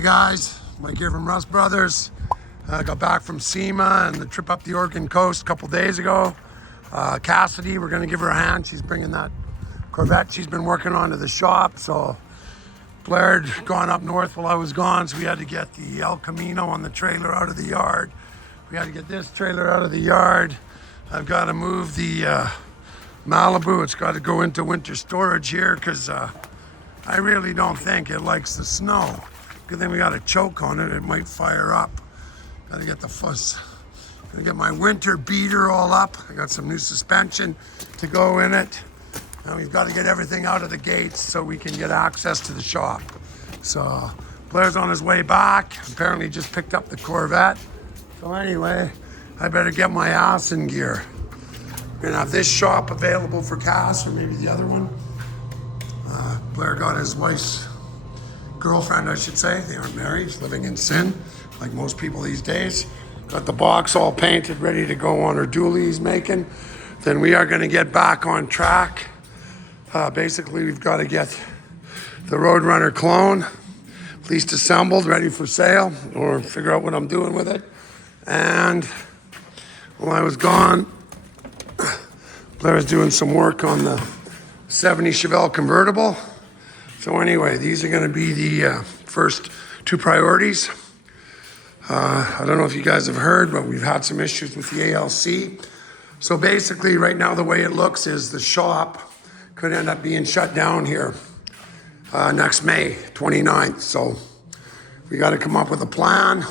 Hey guys, Mike here from Rust Brothers. I got back from SEMA and the trip up the Oregon coast a couple days ago. Cassidy, we're gonna give her a hand. She's bringing that Corvette she's been working on to the shop. So Blair had gone up north while I was gone, so we had to get the El Camino on the trailer out of the yard. We had to get this trailer out of the yard. I've got to move the Malibu. It's got to go into winter storage here because I really don't think it likes the snow. Good thing we got a choke on it. It might fire up. Got to get the fuss. Gonna get my winter beater all up. I got some new suspension to go in it. And we've got to get everything out of the gates so we can get access to the shop. So Blair's on his way back. Apparently just picked up the Corvette. So anyway, I better get my ass in gear. We're gonna have this shop available for Cass, or maybe the other one. Blair got his wife's girlfriend, I should say. They aren't married, he's living in sin, like most people these days. Got the box all painted, ready to go on her dually he's making. Then we are gonna get back on track. Basically, we've got to get the Roadrunner clone, at least assembled, ready for sale, or figure out what I'm doing with it. And while I was gone, Blair was doing some work on the 70 Chevelle convertible. So anyway, these are going to be the first two priorities. I don't know if you guys have heard, but we've had some issues with the ALC. So basically, right now, the way it looks is the shop could end up being shut down here next May 29th. So we got to come up with a plan.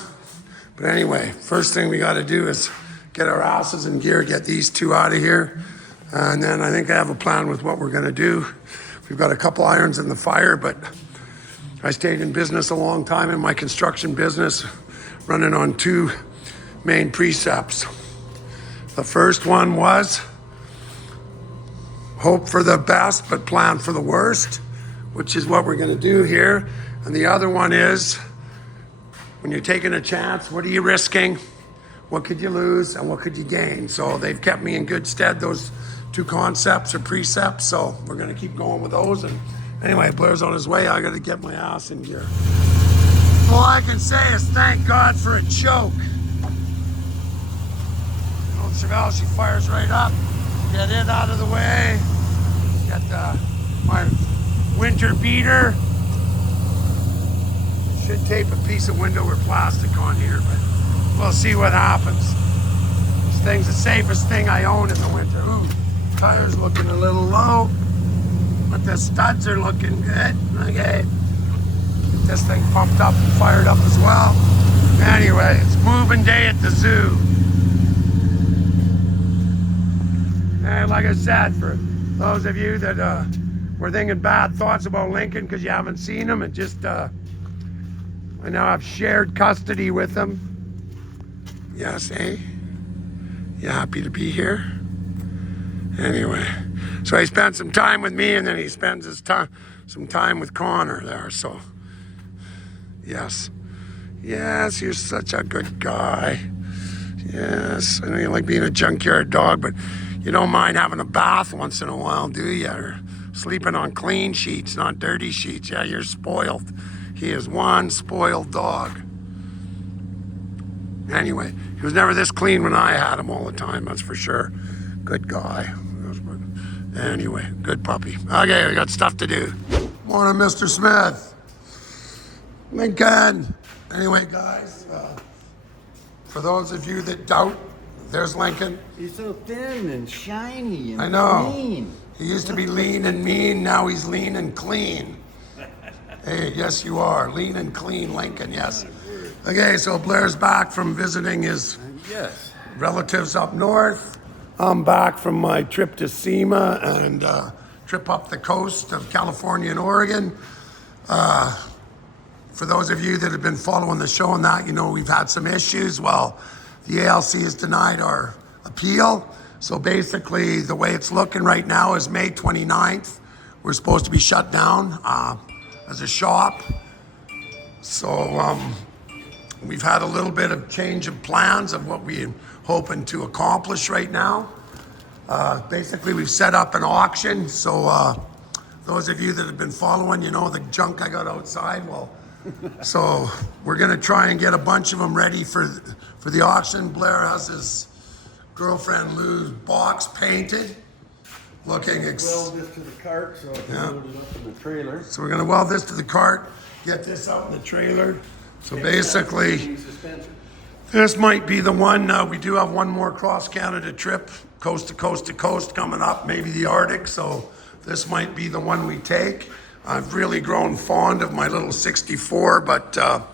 But anyway, first thing we got to do is get our asses in gear, get these two out of here. And then I think I have a plan with what we're going to do. We've got a couple irons in the fire, but I stayed in business a long time in my construction business, running on two main precepts. The first one was hope for the best, but plan for the worst, which is what we're going to do here. And the other one is, when you're taking a chance, what are you risking? What could you lose and what could you gain? So they've kept me in good stead, those two concepts or precepts. So we're gonna keep going with those. And anyway, Blair's on his way. I gotta get my ass in gear. All I can say is thank God for a choke. Old Chevelle, she fires right up. Get it out of the way. Get my winter beater. Should tape a piece of window or plastic on here, but we'll see what happens. This thing's the safest thing I own in the winter. Ooh, tires looking a little low, but the studs are looking good. Okay, get this thing pumped up and fired up as well. Anyway, it's moving day at the zoo. And like I said, for those of you that were thinking bad thoughts about Lincoln because you haven't seen him, and just I now have shared custody with him. Yes, eh? You happy to be here? Anyway, so he spent some time with me, and then he spends some time with Connor there. So, yes, you're such a good guy. Yes, I know you like being a junkyard dog, but you don't mind having a bath once in a while, do you? Or sleeping on clean sheets, not dirty sheets. Yeah, you're spoiled. He is one spoiled dog. Anyway, he was never this clean when I had him all the time, that's for sure. Good guy. Anyway, good puppy. Okay, we got stuff to do. Morning, Mr. Smith. Lincoln. Anyway, guys, for those of you that doubt, there's Lincoln. He's so thin and shiny and I know. clean. He used to be lean and mean, now he's lean and clean. Hey, yes you are. Lean and clean Lincoln, yes. Okay, so Blair's back from visiting his relatives up north. I'm back from my trip to SEMA and trip up the coast of California and Oregon. For those of you that have been following the show and that, you know we've had some issues. Well, the ALC has denied our appeal. So basically the way it's looking right now is May 29th. We're supposed to be shut down as a shop. So we've had a little bit of change of plans of what we're hoping to accomplish right now. Basically, we've set up an auction. So those of you that have been following, you know the junk I got outside. Well, So we're gonna try and get a bunch of them ready for the auction. Blair has his girlfriend Lou's box painted, looking Weld this to the cart so I can load it up in the trailer. So we're gonna weld this to the cart, get this out in the trailer. So basically, this might be the one. We do have one more cross Canada trip, coast to coast to coast coming up, maybe the Arctic. So this might be the one we take. I've really grown fond of my little 64, but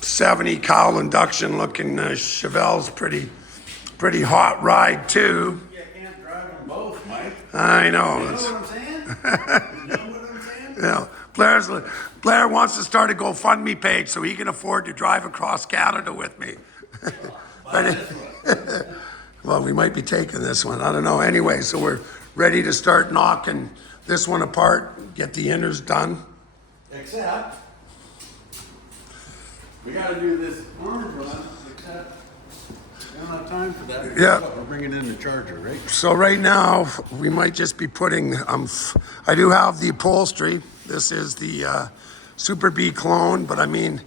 70 cowl induction looking Chevelle's pretty hot ride too. You can't drive them both, Mike. I know. You know what I'm saying? You know what I'm saying? Yeah, Blair wants to start a GoFundMe page so he can afford to drive across Canada with me. Well, we might be taking this one. I don't know. Anyway, so we're ready to start knocking this one apart, get the inners done. Except, we got to do this orange one, except we don't have time for that. Yeah. We're bringing in the charger, right? So right now, we might just be putting, I do have the upholstery. This is the Super B clone, but I mean,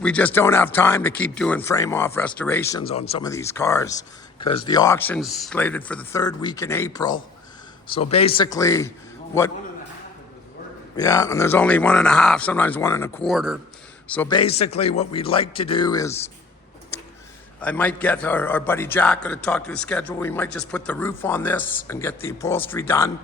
we just don't have time to keep doing frame off restorations on some of these cars because the auction's slated for the third week in April. So basically, yeah, and there's only 1.5, sometimes 1.25. So basically what we'd like to do is, I might get our buddy Jack to talk to his schedule. We might just put the roof on this and get the upholstery done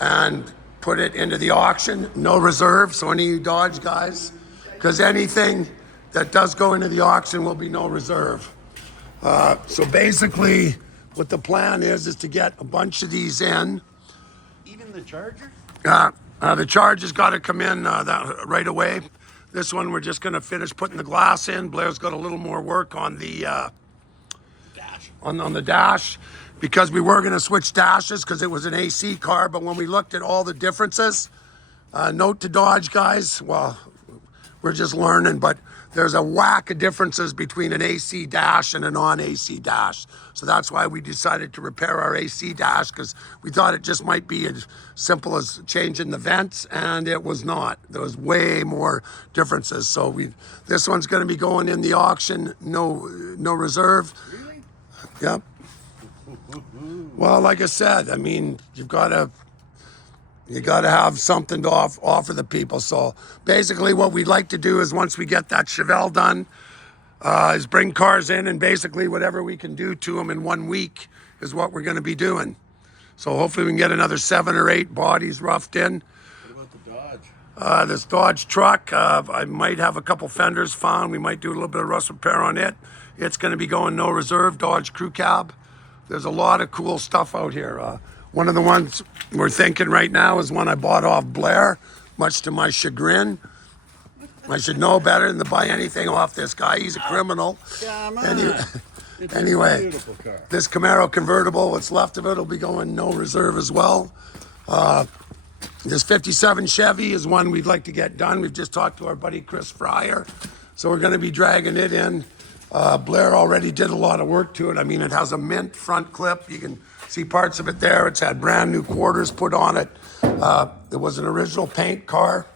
and put it into the auction. No reserve, so any of you Dodge guys, because anything that does go into the auction will be no reserve. So basically what the plan is to get a bunch of these in. Even the charger? The charge has got to come in right away. This one, we're just going to finish putting the glass in. Blair's got a little more work on the dash. On the dash, because we were going to switch dashes because it was an AC car. But when we looked at all the differences, note to Dodge guys, well, we're just learning, but there's a whack of differences between an AC dash and a non-AC dash. So that's why we decided to repair our AC dash, because we thought it just might be as simple as changing the vents, and it was not. There was way more differences. So this one's going to be going in the auction, no reserve. Really? Yep. Well, like I said, I mean, you got to have something to offer the people. So basically what we'd like to do is once we get that Chevelle done, is bring cars in, and basically whatever we can do to them in 1 week is what we're going to be doing. So hopefully we can get another 7 or 8 bodies roughed in. What about the Dodge? This Dodge truck, I might have a couple fenders found. We might do a little bit of rust repair on it. It's going to be going no reserve, Dodge crew cab. There's a lot of cool stuff out here. One of the ones we're thinking right now is one I bought off Blair, much to my chagrin. I should know better than to buy anything off this guy. He's a criminal. Come on. Anyway, this Camaro convertible, what's left of it, will be going no reserve as well. This 57 Chevy is one we'd like to get done. We've just talked to our buddy Chris Fryer. So we're going to be dragging it in. Blair already did a lot of work to it. I mean, it has a mint front clip. You can see parts of it there. It's had brand new quarters put on it. It was an original paint car.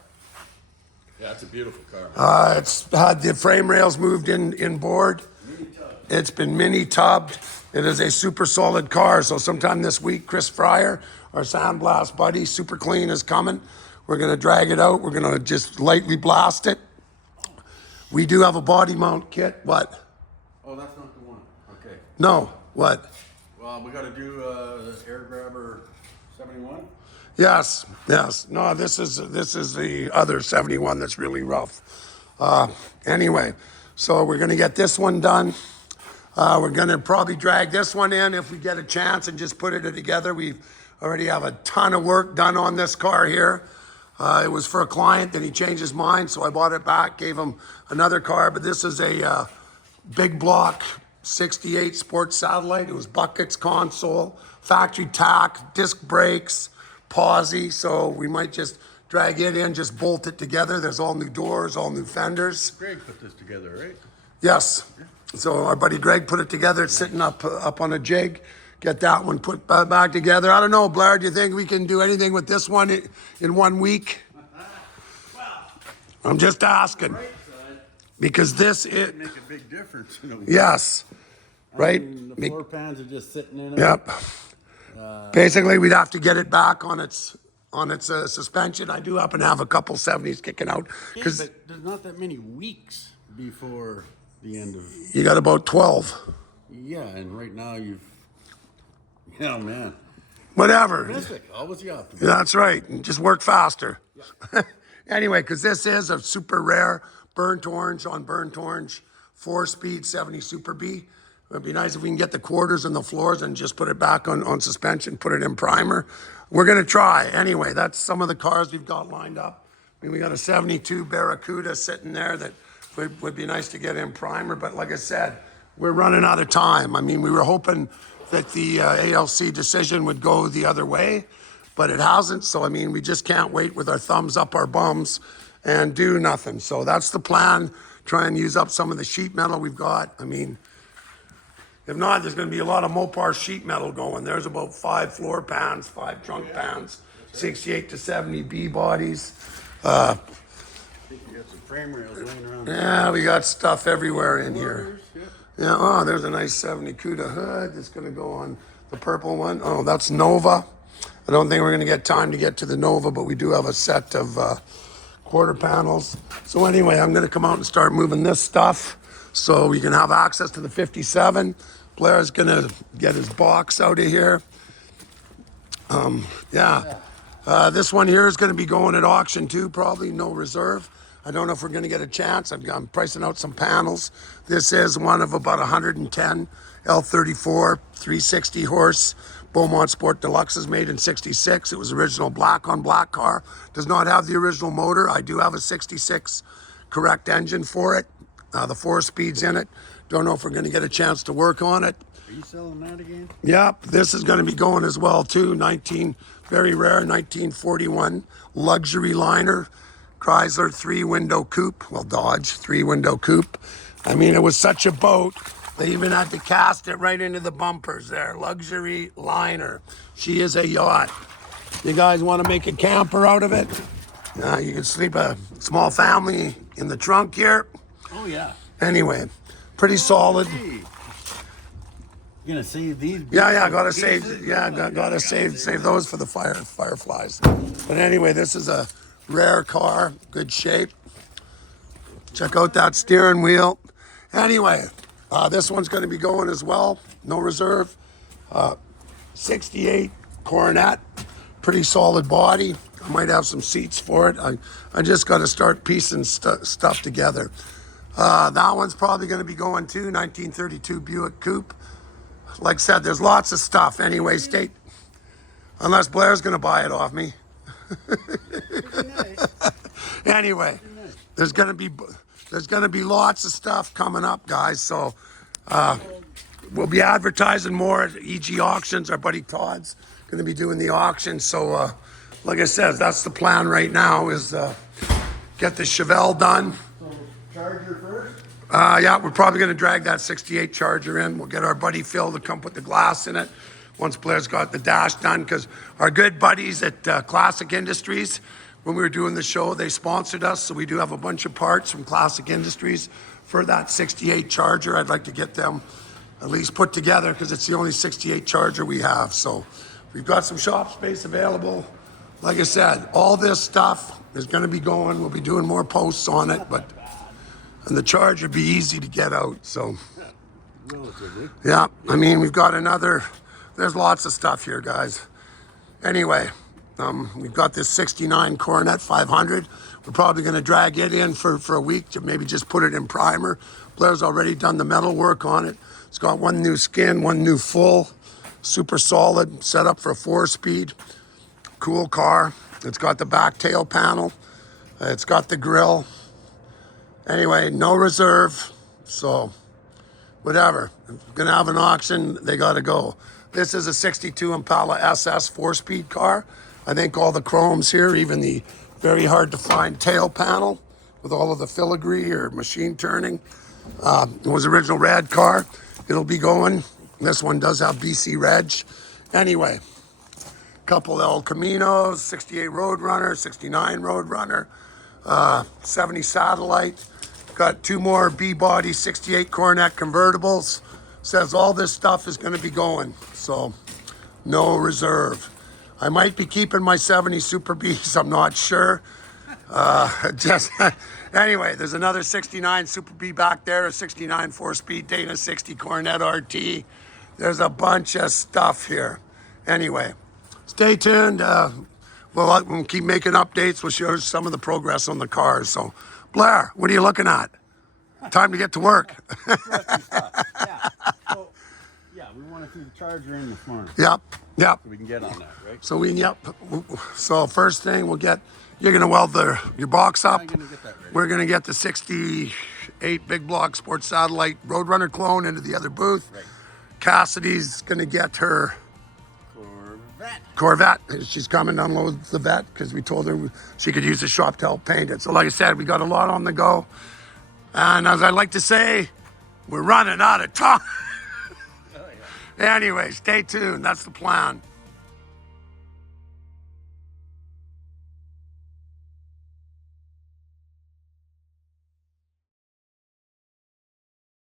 Yeah, it's a beautiful car. It's had the frame rails moved in board. It's been mini tubbed. It is a super solid car. So sometime this week, Chris Fryer, our sandblast buddy, super clean, is coming. We're going to drag it out. We're going to just lightly blast it. We do have a body mount kit. What? Oh, that's not the one. Okay. No. What? Well, we got to do air grabber 71. Yes. No, this is the other 71 that's really rough. Anyway, so we're going to get this one done. We're going to probably drag this one in if we get a chance and just put it together. We already have a ton of work done on this car here. It was for a client, then he changed his mind, so I bought it back, gave him another car. But this is a big block 68 Sports Satellite. It was buckets, console, factory tack, disc brakes, posi. So we might just drag it in, just bolt it together. There's all new doors, all new fenders. Greg put this together, right? Yes. So our buddy Greg put it together. It's sitting up on a jig. Get that one put back together. I don't know, Blair, do you think we can do anything with this one in 1 week? I'm just asking. Right side Because this would make a big difference. yes, right? The floor pans are just sitting in it. Yep. Basically, we'd have to get it back on its suspension. I do happen to have a couple 70s kicking out Okay, because but there's not that many weeks before the end of. you got about 12. Yeah, and right now yeah, man. Whatever. Optimistic, always the optimist. That's right. And just work faster. Anyway, because this is a super rare burnt orange on burnt orange, 4-speed 70 Super B. It'd be nice if we can get the quarters and the floors and just put it back on suspension, put it in primer. We're going to try. Anyway, that's some of the cars we've got lined up. I mean, we got a 72 Barracuda sitting there that would be nice to get in primer. But like I said, we're running out of time. I mean, we were hoping that the ALC decision would go the other way, but it hasn't. So, I mean, we just can't wait with our thumbs up our bums and do nothing. So that's the plan. Try and use up some of the sheet metal we've got. I mean, if not, there's going to be a lot of Mopar sheet metal going. There's about 5 floor pans, 5 trunk pans, 68 to 70 B bodies. I think you got some frame rails laying around. Yeah, we got stuff everywhere in here. Yeah. Yeah, oh, there's a nice 70 CUDA hood that's going to go on the purple one. Oh, that's Nova. I don't think we're going to get time to get to the Nova, but we do have a set of quarter panels. So anyway, I'm going to come out and start moving this stuff so we can have access to the 57. Blair's going to get his box out of here. This one here is going to be going at auction too, probably no reserve. I don't know if we're going to get a chance. I'm pricing out some panels. This is one of about 110 L34, 360 horse. Beaumont Sport Deluxe is made in 66. It was original black on black car. Does not have the original motor. I do have a 66 correct engine for it. The 4 speeds in it. Don't know if we're going to get a chance to work on it. Are you selling that again? Yep, this is going to be going as well too. Very rare 1941 luxury liner. Chrysler 3-window coupe, well, Dodge 3-window coupe. I mean, it was such a boat, they even had to cast it right into the bumpers there. Luxury liner. She is a yacht. You guys want to make a camper out of it? You can sleep a small family in the trunk here. Oh, yeah. Anyway, pretty solid. Hey. You gonna save these? Yeah, gotta save. Yeah, gotta save those for the fireflies. But anyway, this is a rare car, good shape. Check out that steering wheel. Anyway, this one's going to be going as well. No reserve. 68 Coronet, pretty solid body. I might have some seats for it. I just got to start piecing stuff together. That one's probably going to be going too. 1932 Buick Coupe. Like I said, there's lots of stuff. Anyway, unless Blair's going to buy it off me. Anyway, there's gonna be lots of stuff coming up, guys. So we'll be advertising more at EG Auctions. Our buddy Todd's gonna be doing the auction. So like I said, that's the plan right now is get the Chevelle done. So Charger first? Yeah, we're probably gonna drag that 68 Charger in. We'll get our buddy Phil to come put the glass in it once Blair's got the dash done, because our good buddies at Classic Industries, when we were doing the show, they sponsored us, so we do have a bunch of parts from Classic Industries for that 68 Charger. I'd like to get them at least put together because it's the only 68 Charger we have. So we've got some shop space available. Like I said, all this stuff is going to be going. We'll be doing more posts on it, and the Charger be easy to get out. So Relatively. yeah, I mean, we've got there's lots of stuff here, guys. Anyway, we've got this 69 Coronet 500. We're probably going to drag it in for a week to maybe just put it in primer. Blair's already done the metal work on it. It's got one new skin, one new full, super solid, set up for a 4-speed. Cool car. It's got the back tail panel. It's got the grill. Anyway, no reserve. So whatever. If we're going to have an auction, they got to go. This is a 62 Impala SS 4-speed car. I think all the chromes here, even the very hard to find tail panel with all of the filigree or machine turning. It was original red car. It'll be going. This one does have BC reg. Anyway, couple El Caminos, 68 Roadrunner, 69 Roadrunner. 70 satellite. Got 2 more B-body 68 Coronet convertibles. Says all this stuff is going to be going, so no reserve. I might be keeping my 70 Super Bs, I'm not sure. Just anyway, there's another 69 Super B back there, a 69 4-speed Dana 60 Coronet RT. There's a bunch of stuff here. Anyway, stay tuned. We'll keep making updates. We'll show some of the progress on the cars. So, Blair, what are you looking at? Time to get to work. Interesting stuff. Yeah. So, yeah, we want to see the charger in this morning. Yep. So we can get on that, right? So So first thing you're gonna weld your box up. I'm gonna get that ready. We're gonna get the 68 big block sports satellite Roadrunner clone into the other booth. Right. Cassidy's gonna get her Corvette. She's coming to unload the vet because we told her she could use the shop to help paint it. So like I said, we got a lot on the go. And as I like to say, we're running out of time. Anyway, stay tuned. That's the plan.